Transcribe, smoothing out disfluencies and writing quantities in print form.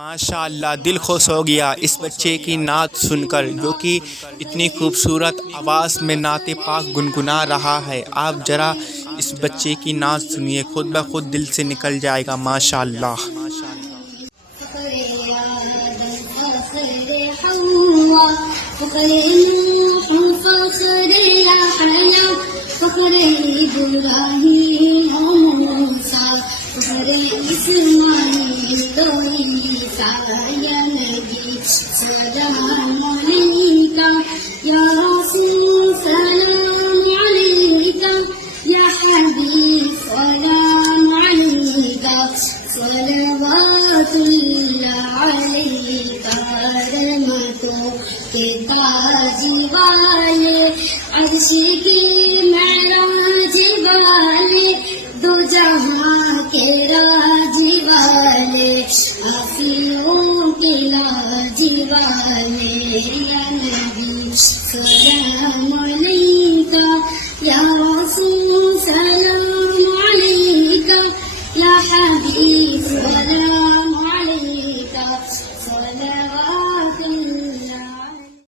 ماشاء اللہ دل خوش ہو گیا اس بچے کی نعت سن کر، جو کہ اتنی خوبصورت آواز میں نعت پاک گنگنا رہا ہے۔ آپ ذرا اس بچے کی نعت سنیے، خود بخود دل سے نکل جائے گا ماشاء اللہ۔ سلام علیکہ یا رسول سلام علیکہ یا حبیب سلام علیکہ صلوات اللہ علیکہ رحمتوں کے تاج والے عرش کی معراج والے دو جہاں کے راج والے آسیوں کے لاج والے یا نبی سلام علیکہ